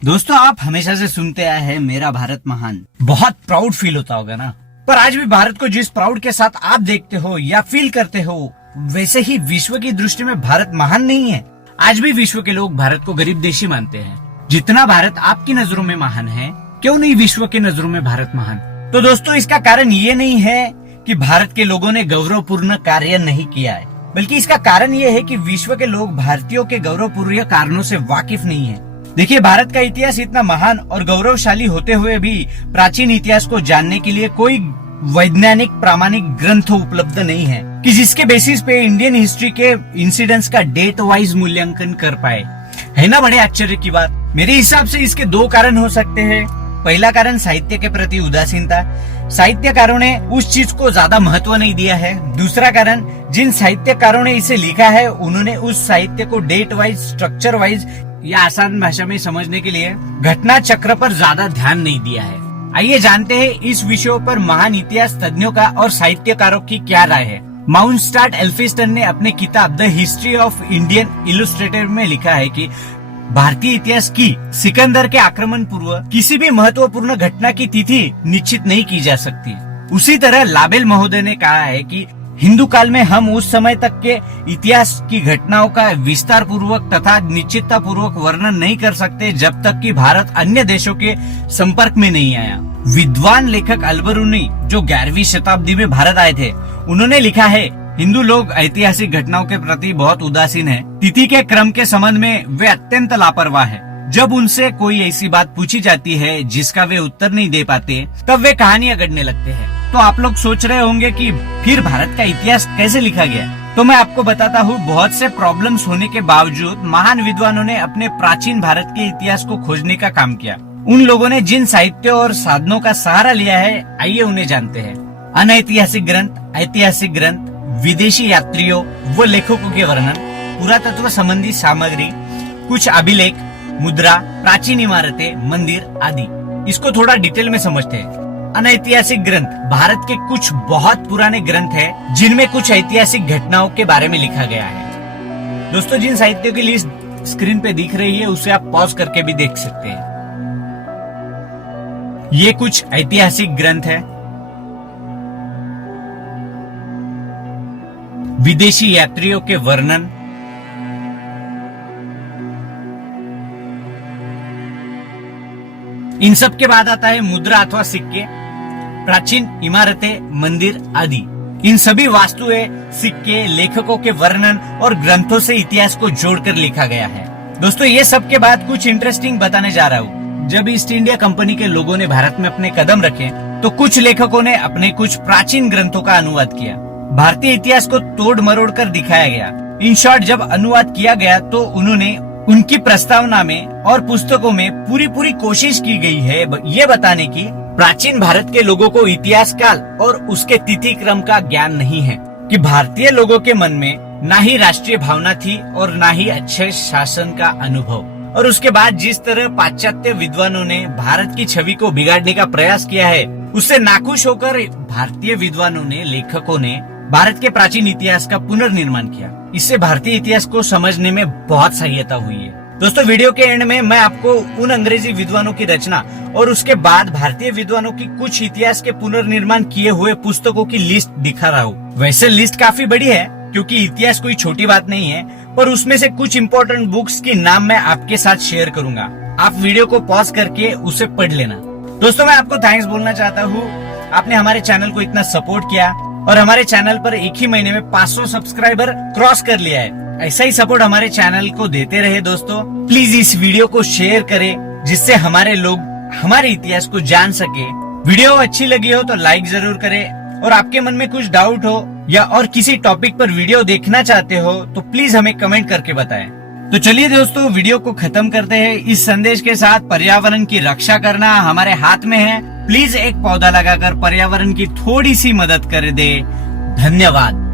दोस्तों, आप हमेशा से सुनते आए हैं मेरा भारत महान। बहुत प्राउड फील होता होगा ना। पर आज भी भारत को जिस प्राउड के साथ आप देखते हो या फील करते हो, वैसे ही विश्व की दृष्टि में भारत महान नहीं है। आज भी विश्व के लोग भारत को गरीब देश ही मानते हैं। जितना भारत आपकी नजरों में महान है, क्यों नहीं विश्व की नजरों में भारत महान? तो दोस्तों, इसका कारण ये नहीं है कि भारत के लोगों ने गौरवपूर्ण कार्य नहीं किया है, बल्कि इसका कारण ये है कि विश्व के लोग भारतीयों के गौरवपूर्ण कारणों से वाकिफ नहीं है। देखिए, भारत का इतिहास इतना महान और गौरवशाली होते हुए भी प्राचीन इतिहास को जानने के लिए कोई वैज्ञानिक प्रामाणिक ग्रंथ उपलब्ध नहीं है कि जिसके बेसिस पे इंडियन हिस्ट्री के इंसिडेंट्स का डेट वाइज मूल्यांकन कर पाए। है ना बड़े आश्चर्य की बात। मेरे हिसाब से इसके दो कारण हो सकते हैं। पहला कारण साहित्य के प्रति उदासीनता। साहित्यकारों ने उस चीज को ज्यादा महत्व नहीं दिया है। दूसरा कारण, जिन साहित्यकारों ने इसे लिखा है उन्होंने उस साहित्य को डेट वाइज, स्ट्रक्चर वाइज या आसान भाषा में समझने के लिए घटना चक्र पर ज्यादा ध्यान नहीं दिया है। आइए जानते हैं इस विषयों पर महान इतिहास तज्ञों का और साहित्यकारों की क्या राय है। माउंटस्टार्ट एल्फिंस्टन ने अपने किताब the history of Indian illustrated में लिखा है कि भारतीय इतिहास की सिकंदर के आक्रमण पूर्व किसी भी महत्वपूर्ण घटना की तिथि निश्चित नहीं की जा सकती। उसी तरह लाबेल महोदय ने कहा है कि हिंदू काल में हम उस समय तक के इतिहास की घटनाओं का विस्तार पूर्वक तथा निश्चितता पूर्वक वर्णन नहीं कर सकते जब तक कि भारत अन्य देशों के संपर्क में नहीं आया। विद्वान लेखक अलबरूनी, जो 11वीं शताब्दी में भारत आए थे, उन्होंने लिखा है, हिंदू लोग ऐतिहासिक घटनाओं के प्रति बहुत उदासीन हैं। तिथि के क्रम के संबंध में वे अत्यंत लापरवाह हैं। जब उनसे कोई ऐसी बात पूछी जाती है जिसका वे उत्तर नहीं दे पाते, तब वे कहानियां गढ़ने लगते हैं। तो आप लोग सोच रहे होंगे कि फिर भारत का इतिहास कैसे लिखा गया? तो मैं आपको बताता हूँ, बहुत से प्रॉब्लम्स होने के बावजूद महान विद्वानों ने अपने प्राचीन भारत के इतिहास को खोजने का काम किया। उन लोगों ने जिन साहित्यों और साधनों का सहारा लिया है, आइए उन्हें जानते हैं। अनैतिहासिक ग्रंथ, ऐतिहासिक ग्रंथ, विदेशी यात्रियों व लेखकों के वर्णन, पुरातत्व संबंधी सामग्री, कुछ अभिलेख, मुद्रा, प्राचीन इमारतें, मंदिर आदि। इसको थोड़ा डिटेल में समझते हैं। अनैतिहासिक ग्रंथ भारत के कुछ बहुत पुराने ग्रंथ हैं जिनमें कुछ ऐतिहासिक घटनाओं के बारे में लिखा गया है। दोस्तों, जिन साहित्यों की लिस्ट स्क्रीन पे दिख रही है उसे आप पॉज करके भी देख सकते हैं। ये कुछ ऐतिहासिक ग्रंथ है। विदेशी यात्रियों के वर्णन, इन सब के बाद आता है मुद्रा अथवा सिक्के, प्राचीन इमारतें, मंदिर आदि। इन सभी वस्तुएं, सिक्के, लेखकों के वर्णन और ग्रंथों से इतिहास को जोड़कर लिखा गया है। दोस्तों, ये सब के बाद कुछ इंटरेस्टिंग बताने जा रहा हूँ। जब ईस्ट इंडिया कंपनी के लोगों ने भारत में अपने कदम रखे, तो कुछ लेखकों ने अपने कुछ प्राचीन ग्रंथों का अनुवाद किया। भारतीय इतिहास को तोड़ मरोड़ कर दिखाया गया। इन शॉर्ट, जब अनुवाद किया गया तो उन्होंने उनकी प्रस्तावना में और पुस्तकों में पूरी कोशिश की गई है ये बताने की प्राचीन भारत के लोगों को इतिहास काल और उसके तिथि क्रम का ज्ञान नहीं है, कि भारतीय लोगों के मन में ना ही राष्ट्रीय भावना थी और ना ही अच्छे शासन का अनुभव। और उसके बाद जिस तरह पाश्चात्य विद्वानों ने भारत की छवि को बिगाड़ने का प्रयास किया है, उससे नाखुश होकर भारतीय विद्वानों ने, लेखकों ने भारत के प्राचीन इतिहास का पुनर्निर्माण किया। इससे भारतीय इतिहास को समझने में बहुत सहायता हुई है। दोस्तों, वीडियो के एंड में मैं आपको उन अंग्रेजी विद्वानों की रचना और उसके बाद भारतीय विद्वानों की कुछ इतिहास के पुनर्निर्माण किए हुए पुस्तकों की लिस्ट दिखा रहा हूँ। वैसे लिस्ट काफी बड़ी है, क्योंकि इतिहास कोई छोटी बात नहीं है, पर उसमें से कुछ इम्पोर्टेंट बुक्स की नाम मैं आपके साथ शेयर करूंगा। आप वीडियो को पॉज करके उसे पढ़ लेना। दोस्तों, मैं आपको थैंक्स बोलना चाहता हूँ, आपने हमारे चैनल को इतना सपोर्ट किया और हमारे चैनल पर एक ही महीने में 500 सब्सक्राइबर क्रॉस कर लिया है। ऐसा ही सपोर्ट हमारे चैनल को देते रहे। दोस्तों, प्लीज इस वीडियो को शेयर करें, जिससे हमारे लोग हमारे इतिहास को जान सके। वीडियो अच्छी लगी हो तो लाइक जरूर करें, और आपके मन में कुछ डाउट हो या और किसी टॉपिक पर वीडियो देखना चाहते हो तो प्लीज हमें कमेंट करके बताएं। तो चलिए दोस्तों, वीडियो को खत्म करते हैं इस संदेश के साथ। पर्यावरण की रक्षा करना हमारे हाथ में है। प्लीज एक पौधा लगाकर पर्यावरण की थोड़ी सी मदद कर दे। धन्यवाद।